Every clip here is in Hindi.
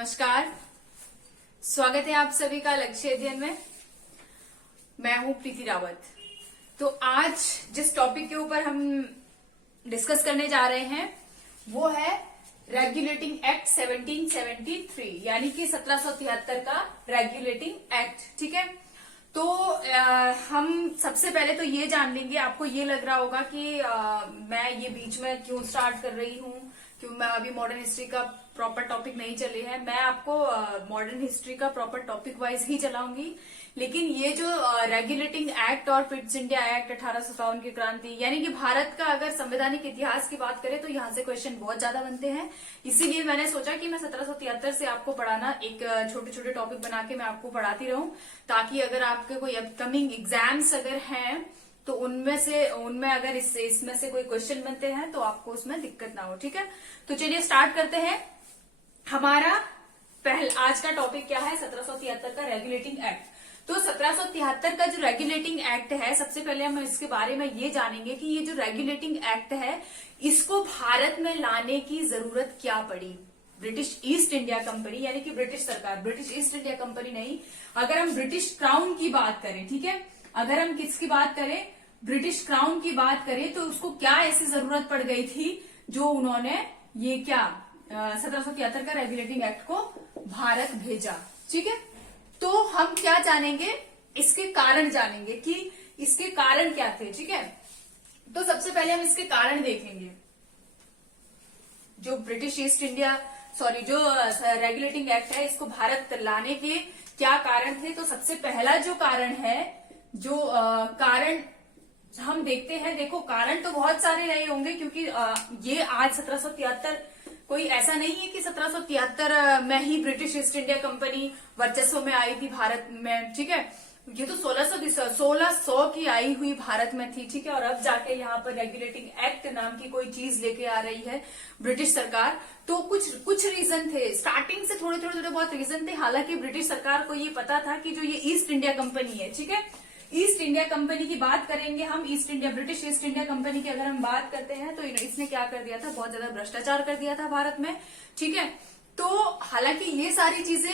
नमस्कार। स्वागत है आप सभी का लक्ष्य अध्ययन में। मैं हूं प्रीति रावत। तो आज जिस टॉपिक के ऊपर हम डिस्कस करने जा रहे हैं वो है रेगुलेटिंग एक्ट 1773 यानी कि 1773 का रेगुलेटिंग एक्ट। ठीक है, तो हम सबसे पहले तो ये जान लेंगे। आपको ये लग रहा होगा कि मैं ये बीच में क्यों स्टार्ट कर रही हूँ, क्यों मैं अभी मॉडर्न हिस्ट्री का प्रॉपर टॉपिक नहीं चले हैं। मैं आपको मॉडर्न हिस्ट्री का प्रॉपर टॉपिक वाइज ही चलाऊंगी, लेकिन ये जो रेगुलेटिंग एक्ट और पिट्स इंडिया एक्ट 1857 की क्रांति यानी कि भारत का अगर संवैधानिक इतिहास की बात करें तो यहाँ से क्वेश्चन बहुत ज्यादा बनते हैं। इसीलिए मैंने सोचा कि मैं 1773 से आपको पढ़ाना एक छोटे छोटे टॉपिक बना के मैं आपको पढ़ाती रहूं, ताकि अगर आपके कोई अपकमिंग एग्जाम्स अगर हैं तो उनमें अगर इसमें से कोई क्वेश्चन बनते हैं तो आपको उसमें दिक्कत ना हो। ठीक है, तो चलिए स्टार्ट करते हैं। हमारा आज का टॉपिक क्या है? 1773 का रेगुलेटिंग एक्ट। तो 1773 का जो रेगुलेटिंग एक्ट है, सबसे पहले हम इसके बारे में ये जानेंगे कि ये जो रेगुलेटिंग एक्ट है इसको भारत में लाने की जरूरत क्या पड़ी। ब्रिटिश ईस्ट इंडिया कंपनी यानी कि ब्रिटिश सरकार, ब्रिटिश ईस्ट इंडिया कंपनी नहीं, अगर हम ब्रिटिश क्राउन की बात करें, ठीक है, अगर हम किसकी बात करें, ब्रिटिश क्राउन की बात करें, तो उसको क्या ऐसी जरूरत पड़ गई थी जो उन्होंने ये 1773 का रेगुलेटिंग एक्ट को भारत भेजा। ठीक है, तो हम क्या जानेंगे, इसके कारण जानेंगे कि इसके कारण क्या थे। ठीक है, तो सबसे पहले हम इसके कारण देखेंगे। जो ब्रिटिश ईस्ट इंडिया जो रेगुलेटिंग एक्ट है इसको भारत लाने के क्या कारण थे। तो सबसे पहला जो कारण है, जो कारण हम देखते हैं, देखो कारण तो बहुत सारे रहे होंगे, क्योंकि ये आज 1773 कोई ऐसा नहीं है कि 1773 में ही ब्रिटिश ईस्ट इंडिया कंपनी वर्चस्व में आई थी भारत में। ठीक है, ये तो 1600 की आई हुई भारत में थी। ठीक है, और अब जाके यहाँ पर रेगुलेटिंग एक्ट नाम की कोई चीज लेके आ रही है ब्रिटिश सरकार। तो कुछ रीजन थे, स्टार्टिंग से थोड़े बहुत रीजन थे। हालांकि ब्रिटिश सरकार को ये पता था कि जो ये ईस्ट इंडिया कंपनी है, ठीक है, ईस्ट इंडिया कंपनी की बात करेंगे हम। ब्रिटिश ईस्ट इंडिया कंपनी की अगर हम बात करते हैं तो इसने क्या कर दिया था, बहुत ज्यादा भ्रष्टाचार कर दिया था भारत में। ठीक है, तो हालांकि ये सारी चीजें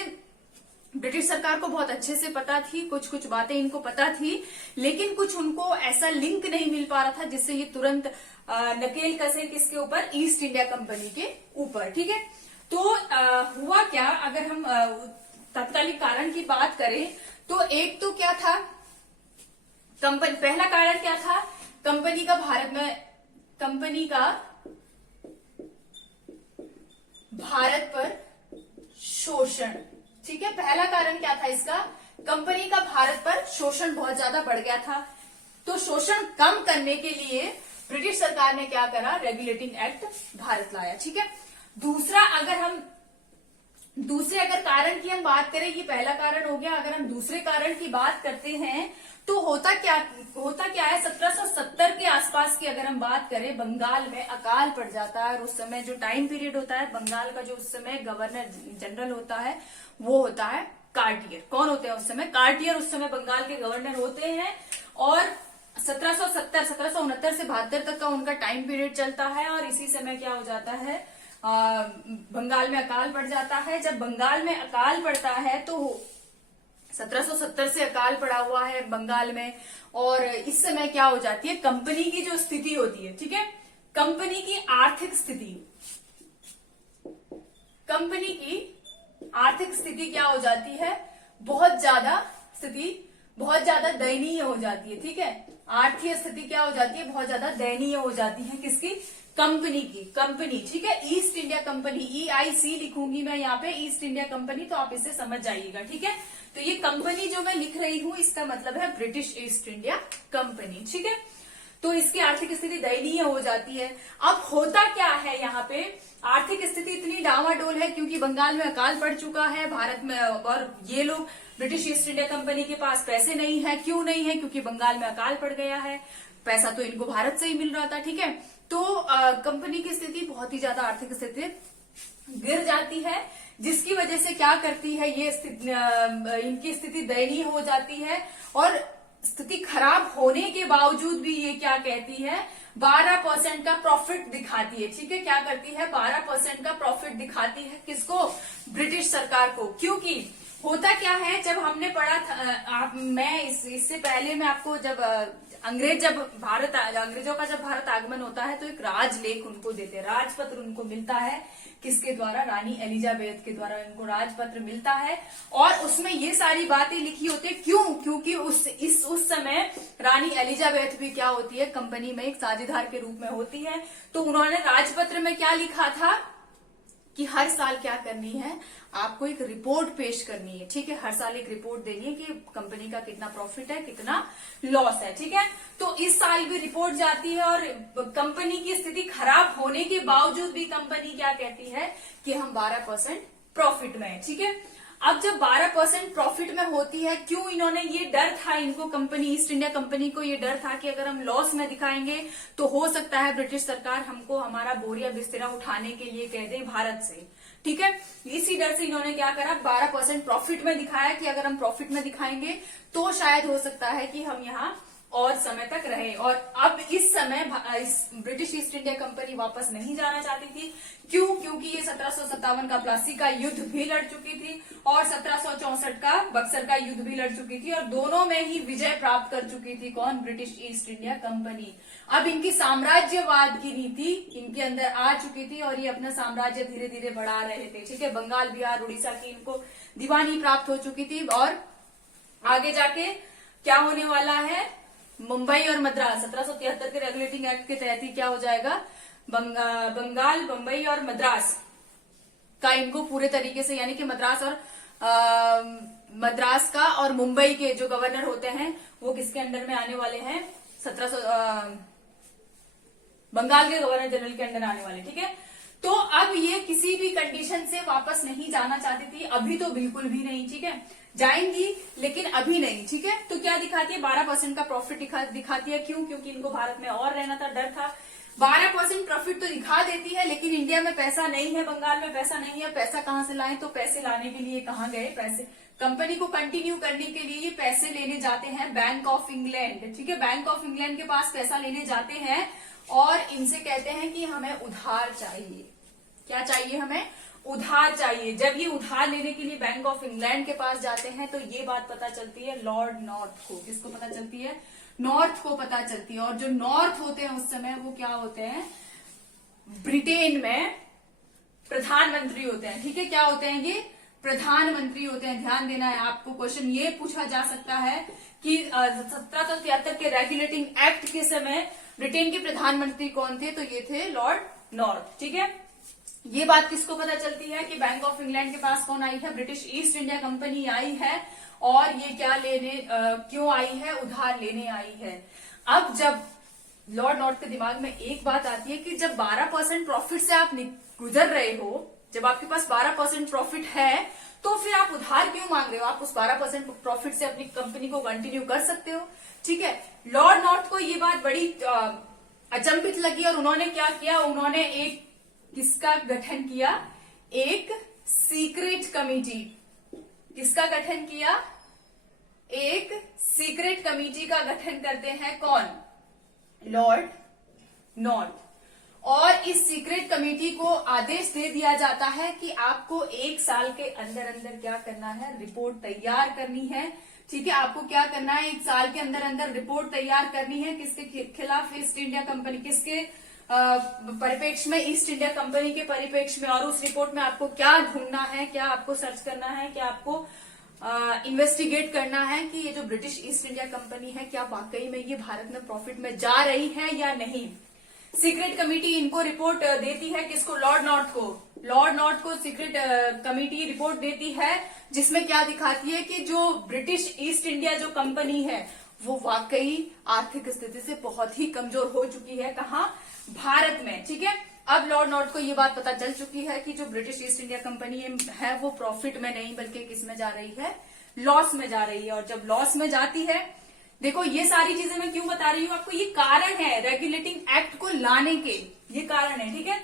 ब्रिटिश सरकार को बहुत अच्छे से पता थी, कुछ बातें इनको पता थी, लेकिन कुछ उनको ऐसा लिंक नहीं मिल पा रहा था जिससे ये तुरंत नकेल कसे किसके ऊपर, ईस्ट इंडिया कंपनी के ऊपर। ठीक है, तो हुआ क्या, अगर हम तत्कालिक कारण की बात करें तो एक तो क्या था, पहला कारण क्या था, कंपनी का भारत पर शोषण। ठीक है, पहला कारण क्या था इसका, कंपनी का भारत पर शोषण बहुत ज्यादा बढ़ गया था। तो शोषण कम करने के लिए ब्रिटिश सरकार ने क्या करा, रेगुलेटिंग एक्ट भारत लाया। ठीक है, दूसरे अगर कारण की हम बात करें, ये पहला कारण हो गया। अगर हम दूसरे कारण की बात करते हैं तो होता क्या है, 1770 के आसपास की अगर हम बात करें, बंगाल में अकाल पड़ जाता है। और उस समय जो टाइम पीरियड होता है, बंगाल का जो उस समय गवर्नर जनरल होता है वो होता है कार्टियर। कौन होते हैं उस समय, कार्टियर उस समय बंगाल के गवर्नर होते हैं। और 1769 से 72 तक का उनका टाइम पीरियड चलता है। और इसी समय क्या हो जाता है, बंगाल में अकाल पड़ जाता है। जब बंगाल में अकाल पड़ता है तो 1770 से अकाल पड़ा हुआ है बंगाल में, और इस समय क्या हो जाती है, कंपनी की जो स्थिति होती है, ठीक है, कंपनी की आर्थिक स्थिति क्या हो जाती है, बहुत ज्यादा दयनीय हो जाती है। ठीक है, आर्थिक स्थिति क्या हो जाती है, बहुत ज्यादा दयनीय हो जाती है। किसकी, कंपनी। ठीक है, ईस्ट इंडिया कंपनी, EIC लिखूंगी मैं यहाँ पे, ईस्ट इंडिया कंपनी, तो आप इसे समझ जाइएगा। ठीक है, तो ये कंपनी जो मैं लिख रही हूँ इसका मतलब है ब्रिटिश ईस्ट इंडिया कंपनी। ठीक है, तो इसकी आर्थिक स्थिति दयनीय हो जाती है। अब होता क्या है, यहाँ पे आर्थिक स्थिति इतनी डावाडोल है क्योंकि बंगाल में अकाल पड़ चुका है भारत में, और ये लोग ब्रिटिश ईस्ट इंडिया कंपनी के पास पैसे नहीं है। क्यों नहीं है, क्योंकि बंगाल में अकाल पड़ गया है, पैसा तो इनको भारत से ही मिल रहा था। ठीक है, तो कंपनी की स्थिति बहुत ही ज्यादा, आर्थिक स्थिति गिर जाती है, जिसकी वजह से क्या करती है, ये इनकी स्थिति दयनीय हो जाती है। और स्थिति खराब होने के बावजूद भी ये क्या कहती है, 12% का प्रॉफिट दिखाती है। ठीक है, क्या करती है? 12% का प्रॉफिट दिखाती है। किसको? ब्रिटिश सरकार को। क्योंकि होता क्या है, जब हमने पढ़ा था, मैं इससे पहले मैं आपको, जब अंग्रेजों का जब भारत आगमन होता है तो एक राजलेख उनको देते हैं, राजपत्र उनको मिलता है। किसके द्वारा? रानी एलिजाबेथ के द्वारा उनको राजपत्र मिलता है और उसमें ये सारी बातें लिखी होती है। क्यों? क्योंकि उस समय रानी एलिजाबेथ भी क्या होती है? कंपनी में एक साझेदार के रूप में होती है। तो उन्होंने राजपत्र में क्या लिखा था कि हर साल क्या करनी है? आपको एक रिपोर्ट पेश करनी है। ठीक है, हर साल एक रिपोर्ट देनी है कि कंपनी का कितना प्रॉफिट है, कितना लॉस है। ठीक है, तो इस साल भी रिपोर्ट जाती है और कंपनी की स्थिति खराब होने के बावजूद भी कंपनी क्या कहती है कि हम 12% प्रॉफिट में है। ठीक है, अब जब 12% प्रॉफिट में होती है, क्यों? इन्होंने ये डर था इनको, कंपनी ईस्ट इंडिया कंपनी को ये डर था कि अगर हम लॉस में दिखाएंगे तो हो सकता है ब्रिटिश सरकार हमको हमारा बोरिया बिस्तरा उठाने के लिए कह दे भारत से। ठीक है, इसी डर से इन्होंने क्या करा? 12% प्रॉफिट में दिखाया कि अगर हम प्रॉफिट में दिखाएंगे तो शायद हो सकता है कि हम यहाँ और समय तक रहे। और अब इस समय ब्रिटिश ईस्ट इंडिया कंपनी वापस नहीं जाना चाहती थी। क्यों? क्योंकि ये 1757 का प्लासी का युद्ध भी लड़ चुकी थी और 1764 का बक्सर का युद्ध भी लड़ चुकी थी और दोनों में ही विजय प्राप्त कर चुकी थी। कौन? British east India company. अब इनकी साम्राज्यवाद की नीति इनके अंदर आ चुकी थी और ये अपना साम्राज्य धीरे धीरे बढ़ा रहे थे। ठीक है, बंगाल, बिहार, उड़ीसा की इनको दीवानी प्राप्त हो चुकी थी और आगे जाके क्या होने वाला है? मुंबई और मद्रास 1773 के रेगुलेटिंग एक्ट के तहत ही क्या हो जाएगा? बंगाल, मुंबई और मद्रास का इनको पूरे तरीके से, यानी कि मद्रास का और मुंबई के जो गवर्नर होते हैं वो किसके अंडर में आने वाले हैं? बंगाल के गवर्नर जनरल के अंडर आने वाले। ठीक है, तो अब ये किसी भी कंडीशन से वापस नहीं जाना चाहती थी, अभी तो बिल्कुल भी नहीं। ठीक है, जाएंगी लेकिन अभी नहीं। ठीक है, तो क्या दिखाती है? 12% का प्रॉफिट दिखाती है। क्यों? क्योंकि इनको भारत में और रहना था, डर था। 12% प्रॉफिट तो दिखा देती है लेकिन इंडिया में पैसा नहीं है, बंगाल में पैसा नहीं है। पैसा कहां से लाएं? तो पैसे लाने के लिए कहां गए? पैसे कंपनी को कंटिन्यू करने के लिए ये पैसे लेने जाते हैं बैंक ऑफ इंग्लैंड। ठीक है, बैंक ऑफ इंग्लैंड के पास पैसा लेने जाते हैं और इनसे कहते हैं कि हमें उधार चाहिए। क्या चाहिए? हमें उधार चाहिए। जब ये उधार लेने के लिए बैंक ऑफ इंग्लैंड के पास जाते हैं तो ये बात पता चलती है लॉर्ड नॉर्थ को। किसको पता चलती है? नॉर्थ को पता चलती है। और जो नॉर्थ होते हैं उस समय वो क्या होते हैं? ब्रिटेन में प्रधानमंत्री होते हैं। ठीक है, क्या होते हैं ये? प्रधानमंत्री होते हैं। ध्यान देना है आपको, क्वेश्चन ये पूछा जा सकता है कि 1773 के रेगुलेटिंग एक्ट के समय ब्रिटेन के प्रधानमंत्री कौन थे? तो ये थे लॉर्ड नॉर्थ। ठीक है, ये बात किसको पता चलती है कि बैंक ऑफ इंग्लैंड के पास कौन आई है? ब्रिटिश ईस्ट इंडिया कंपनी आई है और ये क्या लेने क्यों आई है? उधार लेने आई है। अब जब लॉर्ड नॉर्थ के दिमाग में एक बात आती है कि जब 12% प्रॉफिट से आप गुजर रहे हो, जब आपके पास 12% प्रॉफिट है तो फिर आप उधार क्यों मांग रहे हो? आप उस 12% प्रॉफिट से अपनी कंपनी को कंटिन्यू कर सकते हो। ठीक है, लॉर्ड नॉर्थ को ये बात बड़ी अचंभित लगी और उन्होंने क्या किया? उन्होंने एक किसका गठन किया? एक सीक्रेट कमेटी। किसका गठन किया? एक सीक्रेट कमेटी का गठन करते हैं। कौन? Lord north. और इस सीक्रेट कमेटी को आदेश दे दिया जाता है कि आपको 1 साल के अंदर अंदर क्या करना है? रिपोर्ट तैयार करनी है। ठीक है, आपको क्या करना है? 1 साल के अंदर अंदर रिपोर्ट तैयार करनी है। किसके खिलाफ? East India company. किसके परिप्रेक्ष्य में? ईस्ट इंडिया कंपनी के परिप्रेक्ष्य में। और उस रिपोर्ट में आपको क्या ढूंढना है, क्या आपको सर्च करना है, क्या आपको इन्वेस्टिगेट करना है कि ये जो ब्रिटिश ईस्ट इंडिया कंपनी है क्या वाकई में ये भारत में प्रॉफिट में जा रही है या नहीं। सीक्रेट कमेटी इनको रिपोर्ट देती है। किसको? लॉर्ड नॉर्थ को। लॉर्ड नॉर्थ को सीक्रेट कमेटी रिपोर्ट देती है जिसमें क्या दिखाती है कि जो ब्रिटिश ईस्ट इंडिया जो कंपनी है वो वाकई आर्थिक स्थिति से बहुत ही कमजोर हो चुकी है। कहाँ? भारत में। ठीक है, अब लॉर्ड नॉर्थ को ये बात पता चल चुकी है कि जो ब्रिटिश ईस्ट इंडिया कंपनी है वो प्रॉफिट में नहीं बल्कि किस में जा रही है? लॉस में जा रही है। और जब लॉस में जाती है, देखो ये सारी चीजें मैं क्यों बता रही हूँ आपको, ये कारण है रेगुलेटिंग एक्ट को लाने के, ये कारण है। ठीक है,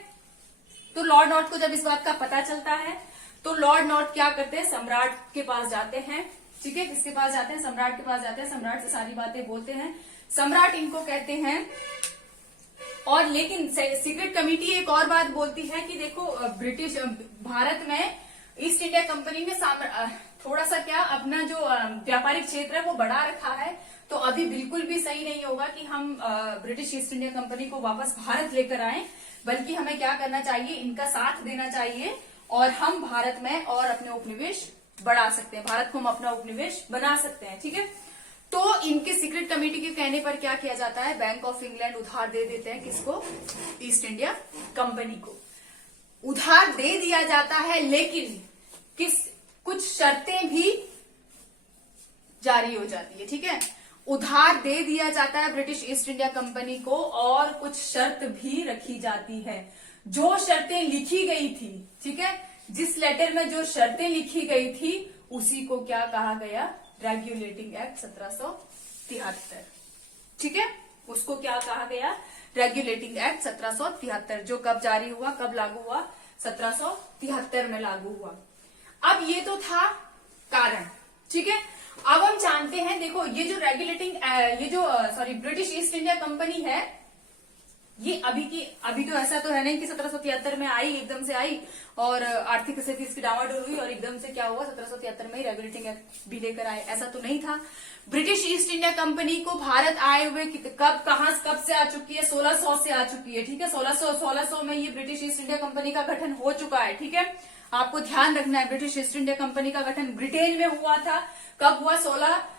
तो लॉर्ड नॉर्थ को जब इस बात का पता चलता है तो लॉर्ड नॉर्थ क्या करते हैं? सम्राट के पास जाते हैं। ठीक है, किसके पास जाते हैं? सम्राट के पास जाते हैं। सम्राट से सारी बातें बोलते हैं। सम्राट इनको कहते हैं और लेकिन सीक्रेट कमेटी एक और बात बोलती है कि देखो ब्रिटिश भारत में ईस्ट इंडिया कंपनी ने थोड़ा सा क्या अपना जो व्यापारिक क्षेत्र है वो बढ़ा रखा है, तो अभी बिल्कुल भी सही नहीं होगा कि हम ब्रिटिश ईस्ट इंडिया कंपनी को वापस भारत लेकर आए, बल्कि हमें क्या करना चाहिए, इनका साथ देना चाहिए और हम भारत में और अपने उपनिवेश बढ़ा सकते हैं, भारत को हम अपना उपनिवेश बना सकते हैं। ठीक है, तो इनके सीक्रेट कमेटी के कहने पर क्या किया जाता है, बैंक ऑफ इंग्लैंड उधार दे देते हैं किसको, ईस्ट इंडिया कंपनी को उधार दे दिया जाता है, लेकिन कुछ शर्तें भी जारी हो जाती है। ठीक है, उधार दे दिया जाता है ब्रिटिश ईस्ट इंडिया कंपनी को और कुछ शर्त भी रखी जाती है। जो शर्तें लिखी गई थी, ठीक है, जिस लेटर में जो शर्तें लिखी गई थी उसी को क्या कहा गया, रेगुलेटिंग एक्ट 1773। ठीक है, उसको क्या कहा गया, रेगुलेटिंग एक्ट 1773, जो कब जारी हुआ, कब लागू हुआ, 1773 में लागू हुआ। अब ये तो था कारण। ठीक है, अब हम जानते हैं, देखो ये जो ब्रिटिश ईस्ट इंडिया कंपनी है, ये अभी तो ऐसा तो है नहीं कि 1773 में आई, एकदम से आई और आर्थिक स्थिति इसकी डावाडोल हुई और एकदम से क्या हुआ, 1773 में ही रेगुलेटिंग एक्ट भी लेकर आए, ऐसा तो नहीं था। ब्रिटिश ईस्ट इंडिया कंपनी को भारत आए हुए कब से आ चुकी है, 1600 से आ चुकी है। ठीक है, 1600 में ये ब्रिटिश ईस्ट इंडिया कंपनी का गठन हो चुका है। ठीक है, आपको ध्यान रखना है, ब्रिटिश ईस्ट इंडिया कंपनी का गठन ब्रिटेन में हुआ था, कब हुआ,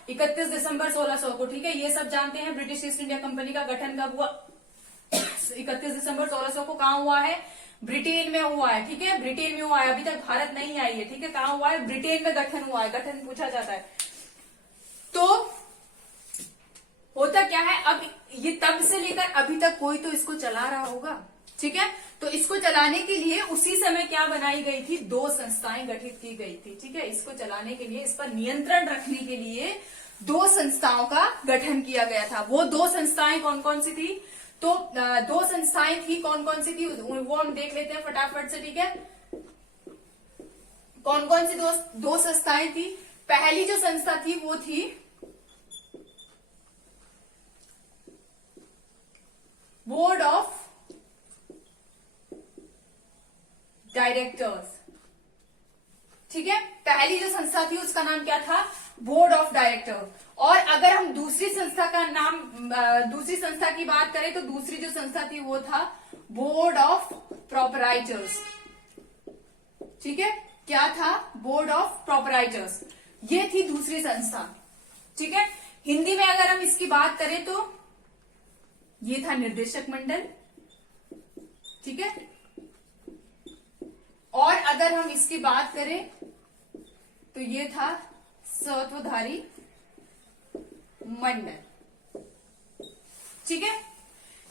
31 दिसंबर 1600 को। ठीक है, ये सब जानते हैं ब्रिटिश ईस्ट इंडिया कंपनी का गठन कब हुआ, 31 दिसंबर 1600 को। कहां हुआ है, ब्रिटेन में हुआ है। ठीक है, ब्रिटेन में हुआ है, अभी तक भारत नहीं आई है। ठीक है, कहां हुआ है, ब्रिटेन में गठन हुआ है, गठन पूछा जाता है। तो होता क्या है, अब ये तब से लेकर अभी तक कोई तो इसको चला रहा होगा। ठीक है, तो इसको चलाने के लिए उसी समय क्या बनाई गई थी, 2 संस्थाएं गठित की गई थी। ठीक है, इसको चलाने के लिए, इस पर नियंत्रण रखने के लिए 2 संस्थाओं का गठन किया गया था। वो 2 संस्थाएं कौन कौन सी थी, तो 2 संस्थाएं थी, कौन कौन सी थी वो हम देख लेते हैं फटाफट से। ठीक है, कौन कौन सी दो संस्थाएं थी। पहली जो संस्था थी वो थी बोर्ड ऑफ डायरेक्टर्स। ठीक है, पहली जो संस्था थी उसका नाम क्या था, बोर्ड ऑफ डायरेक्टर। और अगर हम दूसरी संस्था की बात करें तो दूसरी जो संस्था थी वो था बोर्ड ऑफ प्रोपराइटर्स। ठीक है, क्या था, बोर्ड ऑफ प्रोपराइटर्स, ये थी दूसरी संस्था। ठीक है, हिंदी में अगर हम इसकी बात करें तो ये था निर्देशक मंडल। ठीक है, और अगर हम इसकी बात करें तो ये था सत्वधारी मंडल। ठीक है,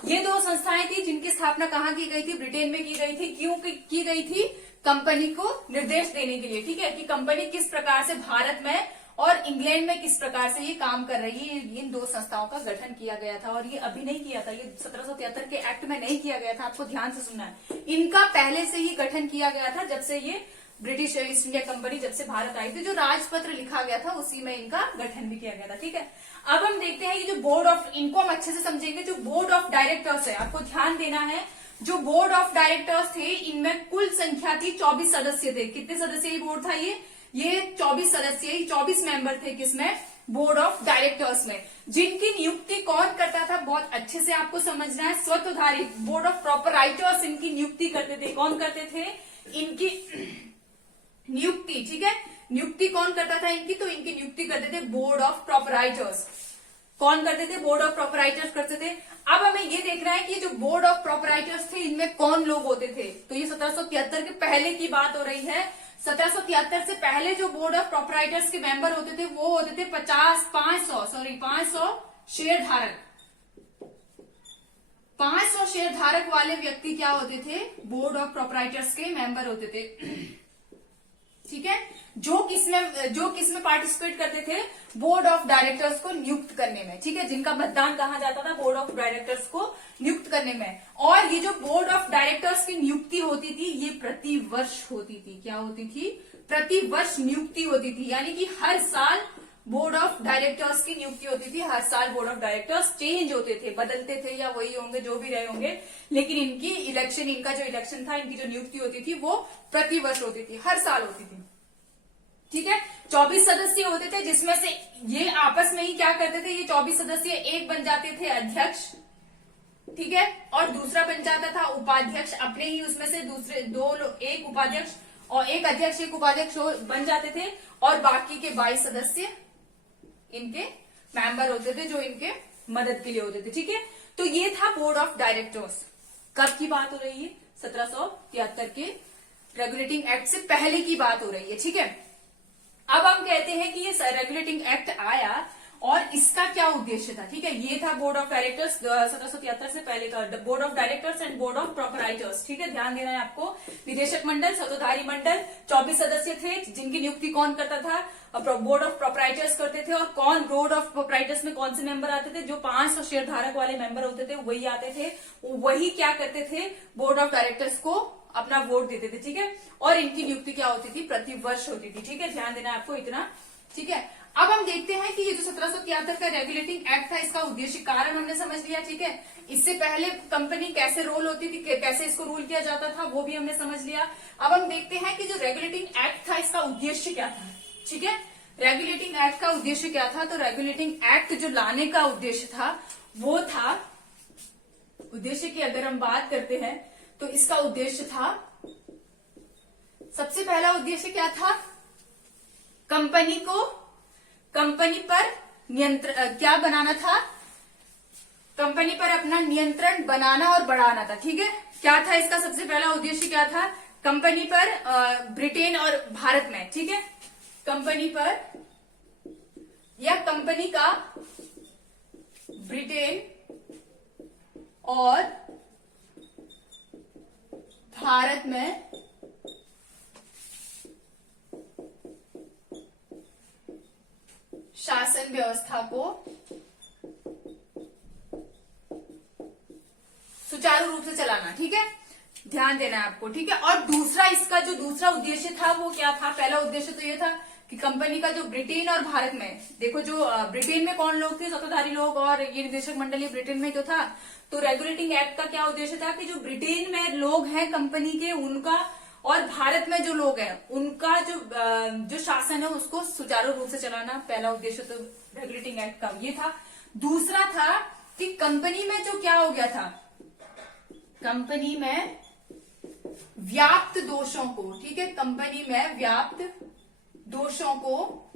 ये 2 संस्थाएं थी जिनकी स्थापना कहां की गई थी, ब्रिटेन में की गई थी। क्यों की गई थी, कंपनी को निर्देश देने के लिए। ठीक है, कि कंपनी किस प्रकार से भारत में और इंग्लैंड में किस प्रकार से ये काम कर रही है। इन 2 संस्थाओं का गठन किया गया था और ये अभी नहीं किया था, ये 1773 के एक्ट में नहीं किया गया था, आपको ध्यान से सुनना है। इनका पहले से ही गठन किया गया था, जब से ये ब्रिटिश ईस्ट इंडिया कंपनी जब से भारत आई थी, जो राजपत्र लिखा गया था उसी में इनका गठन भी किया गया था। ठीक है, अब हम देखते हैं ये जो बोर्ड ऑफ, इनको हम अच्छे से समझेंगे। जो बोर्ड ऑफ डायरेक्टर्स है, आपको ध्यान देना है, जो बोर्ड ऑफ डायरेक्टर्स थे इनमें कुल संख्या थी 24 सदस्य थे। कितने सदस्यीय बोर्ड था ये 24 सदस्य, 24 मेंबर थे किसमें, बोर्ड ऑफ डायरेक्टर्स में। जिनकी नियुक्ति कौन करता था, बहुत अच्छे से आपको समझना है, स्वतःधारी बोर्ड ऑफ प्रोपराइटर्स इनकी नियुक्ति करते थे। कौन करते थे, इनकी नियुक्ति। ठीक है, नियुक्ति कौन करता था इनकी, तो इनकी नियुक्ति करते थे बोर्ड ऑफ प्रोपराइटर्स। कौन करते थे, बोर्ड ऑफ प्रोपराइटर्स करते थे। अब हमें ये देखना है कि जो बोर्ड ऑफ प्रोपराइटर्स थे इनमें कौन लोग होते थे। तो ये 1773 के पहले की बात हो रही है। 1773 से पहले जो बोर्ड ऑफ प्रोपराइटर्स के मेंबर होते थे वो होते थे 500 शेयर धारक। 500 शेयर धारक वाले व्यक्ति क्या होते थे, बोर्ड ऑफ प्रोपराइटर्स के मेंबर होते थे। ठीक है, जो किसमें पार्टिसिपेट करते थे, बोर्ड ऑफ डायरेक्टर्स को नियुक्त करने में। ठीक है, जिनका मतदान कहा जाता था बोर्ड ऑफ डायरेक्टर्स को नियुक्त करने में। और ये जो बोर्ड ऑफ डायरेक्टर्स की नियुक्ति होती थी ये प्रति वर्ष होती थी। क्या होती थी, प्रति वर्ष नियुक्ति होती थी, यानी कि हर साल बोर्ड ऑफ डायरेक्टर्स की नियुक्ति होती थी। हर साल बोर्ड ऑफ डायरेक्टर्स चेंज होते थे, बदलते थे, या वही होंगे जो भी रहे होंगे, लेकिन इनका जो इलेक्शन था, इनकी जो नियुक्ति होती थी वो प्रतिवर्ष होती थी, हर साल होती थी। ठीक है, 24 सदस्य होते थे, जिसमें से ये आपस में ही क्या करते थे, ये 24 सदस्य एक बन जाते थे अध्यक्ष, ठीक है, और दूसरा बन जाता था उपाध्यक्ष, अपने ही उसमें से दूसरे दो लोग, एक उपाध्यक्ष और एक अध्यक्ष, एक उपाध्यक्ष बन जाते थे, और बाकी के 22 सदस्य इनके मेंबर होते थे, जो इनके मदद के लिए होते थे। ठीक है, तो ये था बोर्ड ऑफ डायरेक्टर्स। कब की बात हो रही है? 1773 के रेगुलेटिंग एक्ट से पहले की बात हो रही है। ठीक है, अब हम कहते हैं कि ये रेगुलेटिंग एक्ट आया और इसका क्या उद्देश्य था। ठीक है, ये था बोर्ड ऑफ डायरेक्टर्स 1773 से पहले का, board of directors and board of proprietors. ठीक है, ध्यान देना है आपको। निदेशक मंडल, सत्ताधारी मंडल, 24 सदस्य थे, जिनकी नियुक्ति कौन करता था? बोर्ड ऑफ प्रोपराइटर्स करते थे। और कौन बोर्ड ऑफ प्रोपराइटर्स में कौन से मेंबर आते थे? जो 500 शेयर धारक वाले मेंबर होते थे वही आते थे। वही क्या करते थे? बोर्ड ऑफ डायरेक्टर्स को अपना वोट देते थे। ठीक है, और इनकी नियुक्ति क्या होती थी? प्रतिवर्ष होती थी। ठीक है, ध्यान देना है आपको इतना। ठीक है, अब हम देखते हैं कि ये जो 1773 का रेगुलेटिंग एक्ट था, इसका उद्देश्य कारण हमने समझ लिया। ठीक है, इससे पहले कंपनी कैसे रोल होती थी, कैसे इसको रूल किया जाता था, वो भी हमने समझ लिया। अब हम देखते हैं कि जो रेगुलेटिंग एक्ट था, इसका उद्देश्य क्या था। ठीक है, रेगुलेटिंग एक्ट का उद्देश्य क्या था? तो रेगुलेटिंग एक्ट जो लाने का उद्देश्य था वो था, उद्देश्य की अगर हम बात करते हैं तो इसका उद्देश्य था, सबसे पहला उद्देश्य क्या था? कंपनी पर नियंत्रण क्या बनाना था? कंपनी पर अपना नियंत्रण बनाना और बढ़ाना था। ठीक है, क्या था इसका सबसे पहला उद्देश्य? क्या था? कंपनी पर ब्रिटेन और भारत में, ठीक है, कंपनी पर या कंपनी का ब्रिटेन और भारत में शासन व्यवस्था को सुचारू रूप से चलाना। ठीक है, ध्यान देना है आपको। ठीक है, और दूसरा, इसका जो दूसरा उद्देश्य था वो क्या था? पहला उद्देश्य तो ये था कि कंपनी का जो ब्रिटेन और भारत में, देखो जो ब्रिटेन में कौन लोग थे? सत्ताधारी लोग, और ये निदेशक मंडल ये ब्रिटेन में तो था। तो रेगुलेटिंग एक्ट का क्या उद्देश्य था कि जो ब्रिटेन में लोग हैं कंपनी के, उनका, और भारत में जो लोग हैं उनका जो शासन है उसको सुचारू रूप से चलाना। पहला उद्देश्य तो रेगुलेटिंग एक्ट का ये था। दूसरा था कि कंपनी में जो क्या हो गया था, कंपनी में व्याप्त दोषों को, ठीक है, कंपनी में व्याप्त दोषों को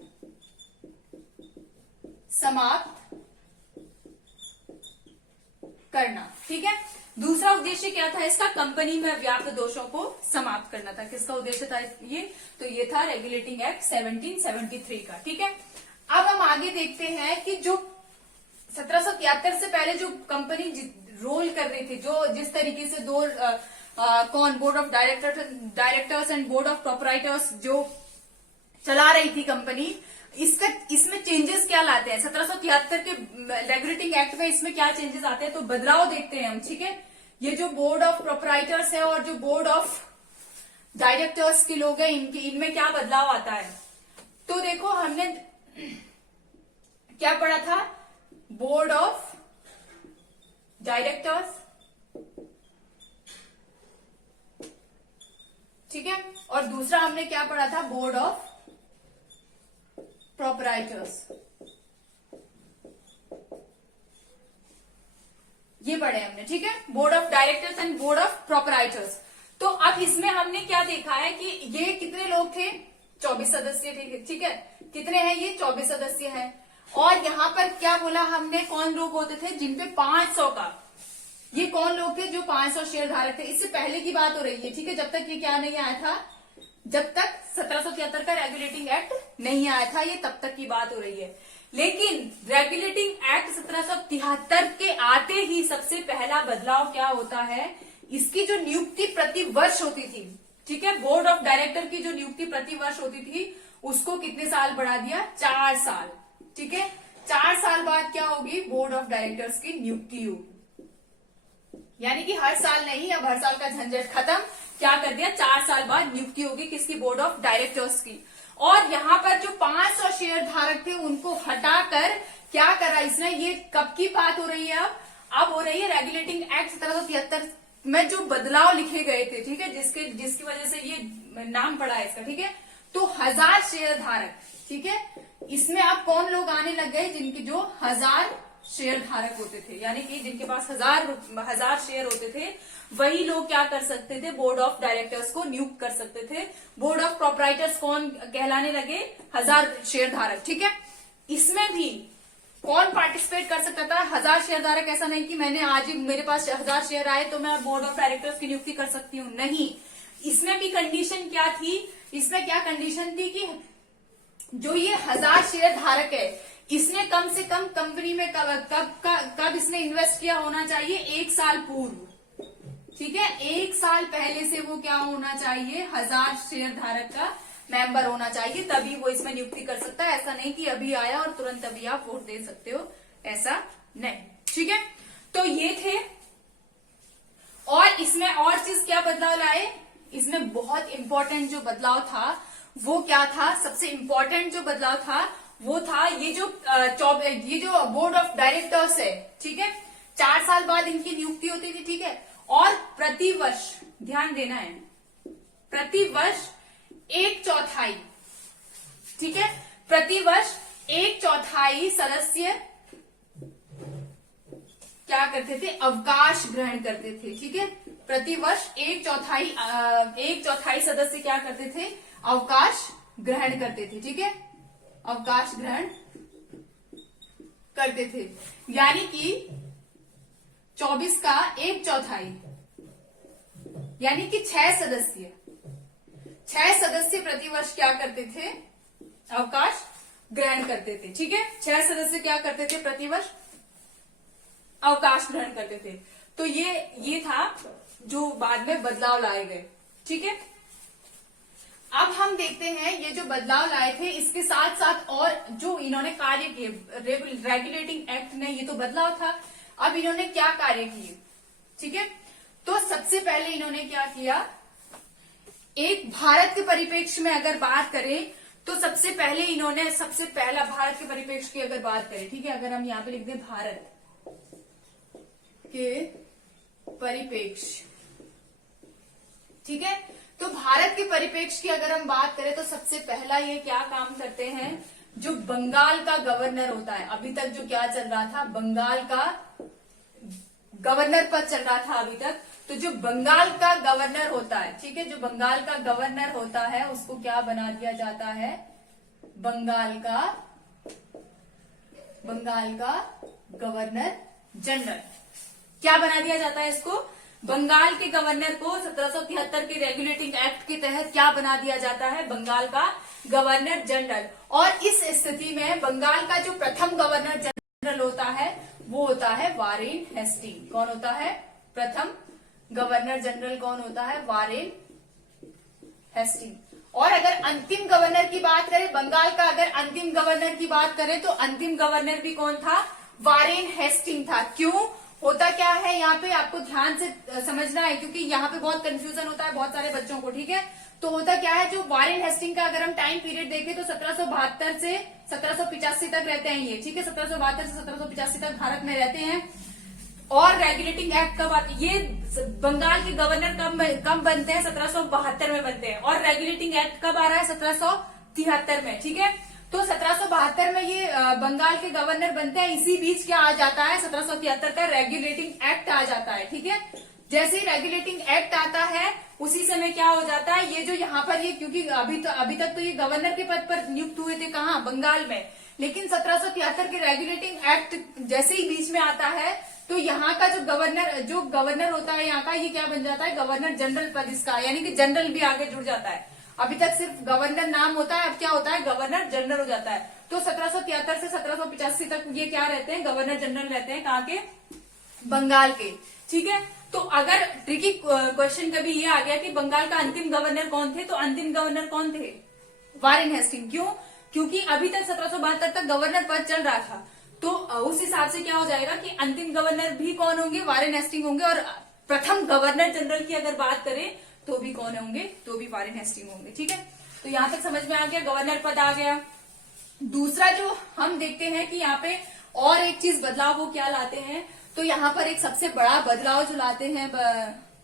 समाप्त करना। ठीक है, दूसरा उद्देश्य क्या था इसका? कंपनी में व्याप्त दोषों को समाप्त करना था। किसका उद्देश्य था ये? तो ये था रेगुलेटिंग एक्ट 1773 का। ठीक है, अब हम आगे देखते हैं कि जो 1773 से पहले जो कंपनी रोल कर रही थी, जो जिस तरीके से कौन board of directors and board of proprietors जो चला रही थी कंपनी, इसमें चेंजेस क्या लाते हैं 1773 के रेगुलेटिंग एक्ट में? इसमें क्या चेंजेस आते हैं? तो बदलाव देखते हैं हम। ठीक है, ये जो बोर्ड ऑफ प्रोपराइटर्स है और जो बोर्ड ऑफ डायरेक्टर्स के लोग हैं, इनमें क्या बदलाव आता है? तो देखो, हमने क्या पढ़ा था? बोर्ड ऑफ डायरेक्टर्स, ठीक है, और दूसरा हमने क्या पढ़ा था? Board of proprietors. ये पढ़े हमने। ठीक है, board of directors and board of proprietors. तो अब इसमें हमने क्या देखा है कि ये कितने लोग थे? 24 सदस्य थे। ठीक है, कितने हैं ये? 24 सदस्य हैं। और यहाँ पर क्या बोला हमने? कौन लोग होते थे जिनपे 500 का, ये कौन लोग थे जो 500 शेयर धारक थे? इससे पहले की बात हो रही है। ठीक है, जब तक ये क्या नहीं आया था, जब तक 1773 का रेगुलेटिंग एक्ट नहीं आया था, ये तब तक की बात हो रही है। लेकिन रेगुलेटिंग एक्ट 1773 के आते ही सबसे पहला बदलाव क्या होता है? इसकी जो नियुक्ति प्रतिवर्ष होती थी, ठीक है, बोर्ड ऑफ डायरेक्टर की जो नियुक्ति प्रतिवर्ष होती थी, उसको कितने साल बढ़ा दिया? 4 साल। ठीक है, 4 साल बाद क्या होगी? बोर्ड ऑफ डायरेक्टर्स की नियुक्ति होगी। यानी कि हर साल नहीं, अब हर साल का झंझट खत्म। क्या कर दिया? 4 साल बाद नियुक्ति होगी किसकी? बोर्ड ऑफ डायरेक्टर्स की। और यहाँ पर जो 500 शेयर धारक थे उनको हटाकर क्या करा इसने, ये कब की बात हो रही है, अब हो रही है रेगुलेटिंग एक्ट 1773 में जो बदलाव लिखे गए थे, ठीक है, जिसकी वजह से ये नाम पड़ा है इसका, ठीक है। तो 1000 शेयर धारक, ठीक है, इसमें अब कौन लोग आने लग गए, जिनके जो 1000 शेयर धारक होते थे, यानी कि जिनके पास 1000 शेयर होते थे, वही लोग क्या कर सकते थे, बोर्ड ऑफ डायरेक्टर्स को नियुक्त कर सकते थे। बोर्ड ऑफ प्रोप्राइटर्स कौन कहलाने लगे, 1000 शेयर धारक, ठीक है। इसमें भी कौन पार्टिसिपेट कर सकता था, 1000 शेयर धारक, ऐसा नहीं कि मैंने आज ही मेरे पास 1000 शेयर आए तो मैं बोर्ड ऑफ डायरेक्टर्स की नियुक्ति कर सकती हूँ, नहीं। इसमें भी कंडीशन क्या थी, इसमें क्या कंडीशन थी कि जो ये 1000 शेयर धारक है, इसने कम से कम कंपनी में कब इसने इन्वेस्ट किया होना चाहिए, 1 साल पूर्व, ठीक है, 1 साल पहले से वो क्या होना चाहिए, 1000 शेयर धारक का मेंबर होना चाहिए, तभी वो इसमें नियुक्ति कर सकता है। ऐसा नहीं कि अभी आया और तुरंत अभी आप वोट दे सकते हो, ऐसा नहीं, ठीक है। तो ये थे, और इसमें और चीज क्या बदलाव लाए, इसमें बहुत इंपॉर्टेंट जो बदलाव था वो क्या था, सबसे इंपॉर्टेंट जो बदलाव था वो था ये जो बोर्ड ऑफ डायरेक्टर्स है, ठीक है, 4 साल बाद इनकी नियुक्ति होती थी, ठीक है, और प्रतिवर्ष, ध्यान देना है, प्रतिवर्ष 1/4, ठीक है, प्रतिवर्ष 1/4 सदस्य क्या करते थे, अवकाश ग्रहण करते थे, ठीक है, प्रतिवर्ष 1/4 सदस्य क्या करते थे, अवकाश ग्रहण करते थे, ठीक है, अवकाश ग्रहण करते थे, यानी कि 24 का 1/4, यानी कि 6 सदस्य प्रतिवर्ष क्या करते थे, अवकाश ग्रहण करते थे, ठीक है, 6 सदस्य क्या करते थे, प्रतिवर्ष अवकाश ग्रहण करते थे। तो ये था जो बाद में बदलाव लाए गए, ठीक है। अब हम देखते हैं ये जो बदलाव लाए थे, इसके साथ साथ और जो इन्होंने कार्य किए, रेगुलेटिंग एक्ट ने, ये तो बदलाव था, अब इन्होंने क्या कार्य किए, ठीक है। तो सबसे पहले इन्होंने क्या किया, एक भारत के परिप्रेक्ष्य में अगर बात करें तो सबसे पहला भारत के परिप्रेक्ष्य की अगर बात करें, ठीक है, अगर हम यहाँ पे लिख दें भारत के परिप्रेक्ष्य, ठीक है, तो भारत के परिप्रेक्ष्य की अगर हम बात करें तो सबसे पहला ये क्या काम करते हैं, जो बंगाल का गवर्नर होता है, अभी तक जो क्या चल रहा था, बंगाल का गवर्नर पद चल रहा था अभी तक, तो जो बंगाल का गवर्नर होता है, ठीक है, जो बंगाल का गवर्नर होता है उसको क्या बना दिया जाता है, बंगाल का गवर्नर जनरल, क्या बना दिया जाता है इसको, बंगाल के गवर्नर को 1773 के रेगुलेटिंग एक्ट के तहत क्या बना दिया जाता है, बंगाल का गवर्नर जनरल। और इस स्थिति में बंगाल का जो प्रथम गवर्नर जनरल होता है वो होता है वारेन हेस्टिंग। कौन होता है, प्रथम गवर्नर जनरल कौन होता है, वारेन हेस्टिंग। और अगर अंतिम गवर्नर की बात करें, बंगाल का अगर अंतिम गवर्नर की बात करें तो अंतिम गवर्नर भी कौन था, वारेन हेस्टिंग था। क्यों, होता क्या है, यहाँ पे आपको ध्यान से समझना है क्योंकि यहाँ पे बहुत कंफ्यूजन होता है बहुत सारे बच्चों को, ठीक है। तो होता क्या है, जो वारेन हेस्टिंग का अगर हम टाइम पीरियड देखें तो 1772 से 1785 तक रहते हैं ये, ठीक है, 1772 से 1785 तक भारत में रहते हैं। और रेगुलेटिंग एक्ट कब आते, ये बंगाल के गवर्नर कब बनते हैं, 1772 में बनते हैं। और रेगुलेटिंग एक्ट कब आ रहा है, 1773 में, ठीक है। तो 1772 में ये बंगाल के गवर्नर बनते हैं, इसी बीच क्या आ जाता है, 1773 का रेगुलेटिंग एक्ट आ जाता है, ठीक है। जैसे ही रेगुलेटिंग एक्ट आता है उसी समय क्या हो जाता है, ये जो यहाँ पर ये, क्योंकि अभी तक तो ये गवर्नर के पद पर नियुक्त हुए थे, कहाँ, बंगाल में, लेकिन 1773 के रेगुलेटिंग एक्ट जैसे ही बीच में आता है तो यहाँ का जो गवर्नर होता है यहाँ का, ये क्या बन जाता है, गवर्नर जनरल पद इसका, यानी कि जनरल भी आगे जुड़ जाता है। अभी तक सिर्फ गवर्नर नाम होता है, अब क्या होता है, गवर्नर जनरल हो जाता है। तो 1773 से 1785 तक ये क्या रहते हैं, गवर्नर जनरल रहते हैं, कहाँ के, बंगाल के, ठीक है। तो अगर ट्रिकी क्वेश्चन कभी ये आ गया कि बंगाल का अंतिम गवर्नर कौन थे, तो अंतिम गवर्नर कौन थे, वारेन हेस्टिंग। क्यों, क्योंकि अभी तक 1772 तक गवर्नर पद चल रहा था, तो उस हिसाब से क्या हो जाएगा कि अंतिम गवर्नर भी कौन होंगे, वारेन हेस्टिंग होंगे। और प्रथम गवर्नर जनरल की अगर बात करें तो भी कौन होंगे, तो भी वारेन हेस्टिंग होंगे, ठीक है। तो यहां तक समझ में आ गया, गवर्नर पद आ गया। दूसरा जो हम देखते हैं कि यहाँ पे और एक चीज बदलाव वो क्या लाते हैं, तो यहाँ पर एक सबसे बड़ा बदलाव जो लाते हैं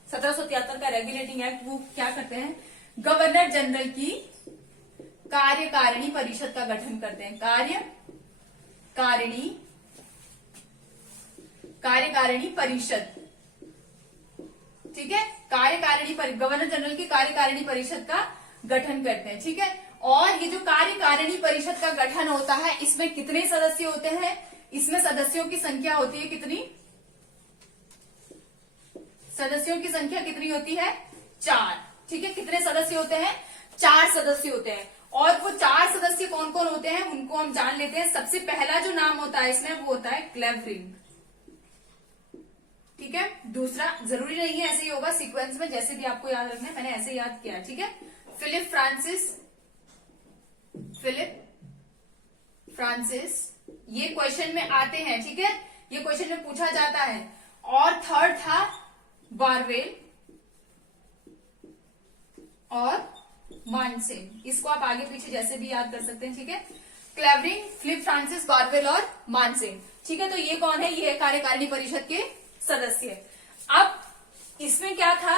1773 का रेगुलेटिंग एक्ट, वो क्या करते हैं, गवर्नर जनरल की कार्यकारिणी परिषद का गठन करते हैं। कार्यकारिणी परिषद, ठीक है, गवर्नर जनरल की कार्यकारिणी परिषद का गठन करते हैं, ठीक है। और ये जो कार्यकारिणी परिषद का गठन होता है, इसमें कितने सदस्य होते हैं, इसमें सदस्यों की संख्या होती है कितनी, सदस्यों की संख्या कितनी होती है, 4, ठीक है। कितने सदस्य होते हैं, 4 सदस्य होते हैं। और वो 4 सदस्य कौन कौन होते हैं उनको हम जान लेते हैं। सबसे पहला जो नाम होता है इसमें वो होता है क्लेवरिंग, ठीक है। दूसरा, जरूरी नहीं है ऐसे ही होगा सीक्वेंस में, जैसे भी आपको याद रखना है, मैंने ऐसे याद किया, ठीक है। फिलिप फ्रांसिस, ये क्वेश्चन में आते हैं, ठीक है, ये क्वेश्चन में पूछा जाता है। और थर्ड था बारवेल और मानसेन, इसको आप आगे पीछे जैसे भी याद कर सकते हैं, ठीक है। क्लेवरिंग, फिलिप फ्रांसिस, बारवेल और मानसेन, ठीक है। तो ये कौन है, ये कार्यकारिणी परिषद के सदस्य। अब इसमें क्या था,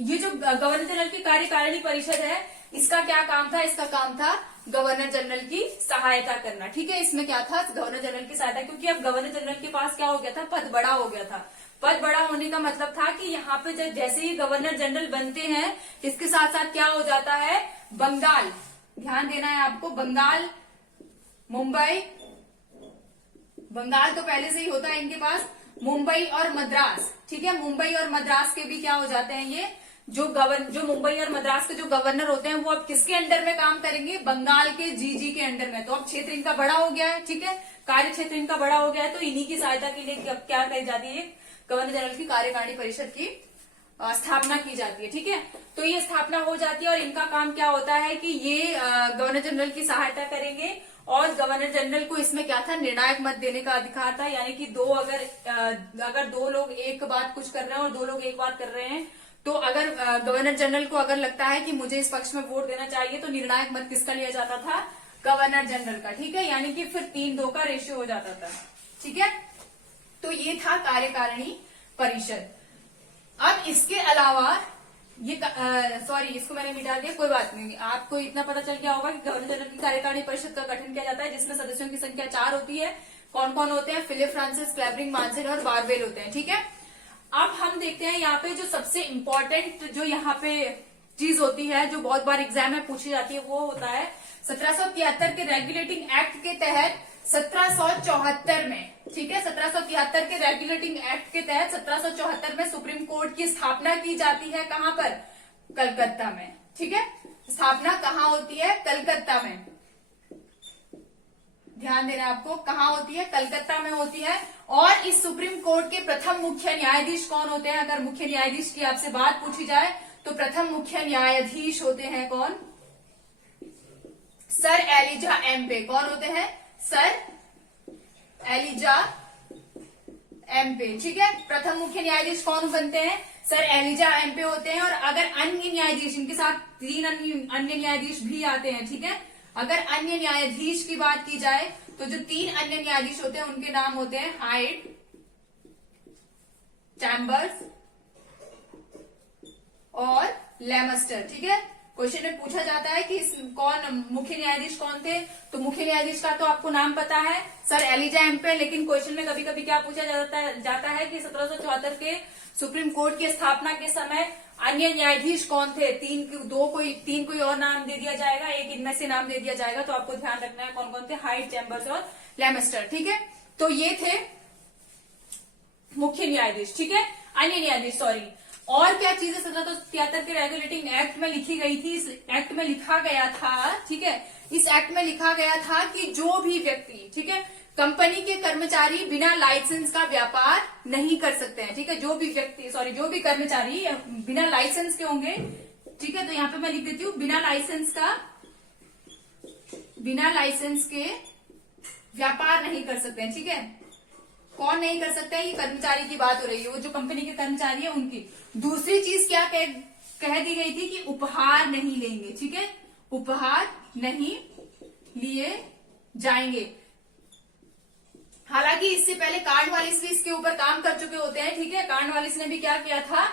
ये जो गवर्नर जनरल की कार्यकारिणी परिषद है, इसका क्या काम था, इसका काम था गवर्नर जनरल की सहायता करना, ठीक है। इसमें क्या था, गवर्नर जनरल की सहायता, क्योंकि अब गवर्नर जनरल के पास क्या हो गया था, पद बड़ा हो गया था। पद बड़ा होने का मतलब था कि यहाँ पे जब जैसे ही गवर्नर जनरल बनते हैं, इसके साथ साथ क्या हो जाता है, बंगाल, ध्यान देना है आपको, बंगाल, मुंबई, बंगाल तो पहले से ही होता है इनके पास, मुंबई और मद्रास, ठीक है। मुंबई और मद्रास के भी क्या हो जाते हैं, ये जो मुंबई और मद्रास के जो गवर्नर होते हैं, वो अब किसके अंडर में काम करेंगे, बंगाल के जीजी के अंडर में। तो अब क्षेत्र इनका बड़ा हो गया है, ठीक है, कार्य क्षेत्र इनका बड़ा हो गया है, तो इन्हीं की सहायता के लिए अब क्या कही जाती है, गवर्नर जनरल की कार्यकारिणी परिषद की स्थापना की जाती है, ठीक है। तो ये स्थापना हो जाती है और इनका काम क्या होता है कि ये गवर्नर जनरल की सहायता करेंगे। और गवर्नर जनरल को इसमें क्या था, निर्णायक मत देने का अधिकार था, यानी कि अगर 2 लोग एक बात कुछ कर रहे हैं और 2 लोग एक बात कर रहे हैं, तो अगर गवर्नर जनरल को अगर लगता है कि मुझे इस पक्ष में वोट देना चाहिए, तो निर्णायक मत किसका लिया जाता था, गवर्नर जनरल का, ठीक है। यानी कि फिर 3-2 का रेशियो हो जाता था, ठीक है। तो ये था कार्यकारिणी परिषद। अब इसके अलावा ये सॉरी, इसको मैंने मिटा दिया, कोई बात नहीं, आपको इतना पता चल गया होगा कि गवर्नर जनरल की कार्यकारिणी परिषद का गठन किया जाता है, जिसमें सदस्यों की संख्या 4 होती है। कौन कौन होते हैं, फिलिप फ्रांसिस, क्लेवरिंग, मानसेन और बारवेल होते हैं, ठीक है। अब हम देखते हैं यहाँ पे जो सबसे इंपॉर्टेंट जो यहाँ पे चीज होती है, जो बहुत बार एग्जाम में पूछी जाती है, वो होता है 1773 के रेगुलेटिंग एक्ट के तहत 1774 में, ठीक है, 1773 के रेगुलेटिंग एक्ट के तहत 1774 में सुप्रीम कोर्ट की स्थापना की जाती है। कहां पर, कलकत्ता में, ठीक है। स्थापना कहां होती है, कलकत्ता में, ध्यान देना आपको, कहां होती है, कलकत्ता में होती है। और इस सुप्रीम कोर्ट के प्रथम मुख्य न्यायाधीश कौन होते हैं, अगर मुख्य न्यायाधीश की आपसे बात पूछी जाए, तो प्रथम मुख्य न्यायाधीश होते हैं कौन, सर एलिजा एम्पे। कौन होते हैं, सर एलिजा एम्पे, ठीक है। प्रथम मुख्य न्यायाधीश कौन बनते हैं, सर एलिजा एम्पे होते हैं। और अगर अन्य न्यायाधीश, इनके साथ 3 अन्य न्यायाधीश भी आते हैं, ठीक है। अगर अन्य न्यायाधीश की बात की जाए, तो जो 3 अन्य न्यायाधीश होते हैं उनके नाम होते हैं हाइट, चैम्बर्स और लेमस्टर, ठीक है। क्वेश्चन में पूछा जाता है कि कौन मुख्य न्यायाधीश कौन थे, तो मुख्य न्यायाधीश का तो आपको नाम पता है, सर एलिजा एम्पे। लेकिन क्वेश्चन में कभी कभी क्या पूछा जाता है कि 1774 के सुप्रीम कोर्ट की स्थापना के समय अन्य न्यायाधीश कौन थे, 3 कोई और नाम दे दिया जाएगा, एक इनमें से नाम दे दिया जाएगा। तो आपको ध्यान रखना है कौन कौन थे, हाइट, चैम्बर्स और लेमस्टर, ठीक है। तो ये थे मुख्य न्यायाधीश, ठीक है, अन्य न्यायाधीश, सॉरी। और क्या चीजें 1773 के रेगुलेटिंग एक्ट में लिखी गई थी, इस एक्ट में लिखा गया था, ठीक है, इस एक्ट में लिखा गया था कि जो भी व्यक्ति, ठीक है, कंपनी के कर्मचारी बिना लाइसेंस का व्यापार नहीं कर सकते हैं, ठीक है। जो भी व्यक्ति, सॉरी, जो भी कर्मचारी बिना लाइसेंस के होंगे, ठीक है, तो यहाँ पे मैं लिख देती हूँ, बिना लाइसेंस के व्यापार नहीं कर सकते हैं, ठीक है। कौन नहीं कर सकता है, ये कर्मचारी की बात हो रही है, वो जो कंपनी के कर्मचारी है उनकी। दूसरी चीज क्या कह दी गई थी कि उपहार नहीं लेंगे, ठीक है, उपहार नहीं लिए जाएंगे। हालांकि इससे पहले कॉर्नवालिस भी इसके ऊपर काम कर चुके होते हैं, ठीक है। कॉर्नवालिस ने भी क्या किया था,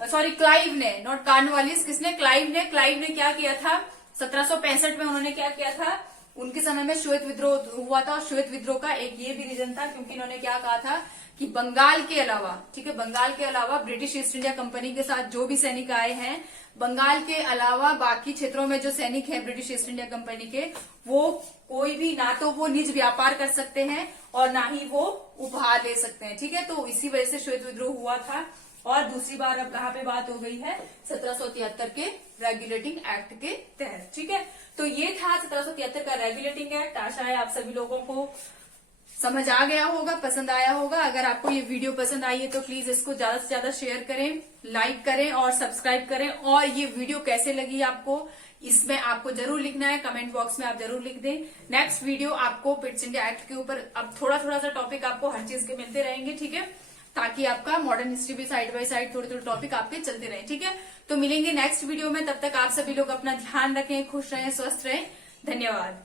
सॉरी क्लाइव ने, नॉट कॉर्नवालिस, किसने, क्लाइव ने क्या किया था 1765 में उन्होंने क्या किया था, उनके समय में श्वेत विद्रोह हुआ था। और श्वेत विद्रोह का एक ये भी रीजन था क्योंकि इन्होंने क्या कहा था कि बंगाल के अलावा, ठीक है, बंगाल के अलावा ब्रिटिश ईस्ट इंडिया कंपनी के साथ जो भी सैनिक आए हैं, बंगाल के अलावा बाकी क्षेत्रों में जो सैनिक हैं ब्रिटिश ईस्ट इंडिया कंपनी के, वो कोई भी ना तो वो निज व्यापार कर सकते हैं और ना ही वो उपहार ले सकते हैं, ठीक है। तो इसी वजह से श्वेत विद्रोह हुआ था। और दूसरी बार अब कहाँ पे बात हो गई है, 1773 के रेगुलेटिंग एक्ट के तहत, ठीक है। तो ये था 1773 का रेगुलेटिंग एक्ट। आशा है आप सभी लोगों को समझ आ गया होगा, पसंद आया होगा। अगर आपको ये वीडियो पसंद आई है तो प्लीज इसको ज्यादा से ज्यादा शेयर करें, लाइक करें और सब्सक्राइब करें। और ये वीडियो कैसे लगी आपको, इसमें आपको जरूर लिखना है, कमेंट बॉक्स में आप जरूर लिख दें। नेक्स्ट वीडियो आपको पिट्स इंडिया एक्ट के ऊपर अब थोड़ा थोड़ा सा टॉपिक आपको हर चीज के मिलते रहेंगे, ठीक है, ताकि आपका मॉडर्न हिस्ट्री भी साइड बाय साइड थोड़े थोड़े टॉपिक आपके चलते रहे, ठीक है। तो मिलेंगे नेक्स्ट वीडियो में, तब तक आप सभी लोग अपना ध्यान रखें, खुश रहें, स्वस्थ रहें। धन्यवाद।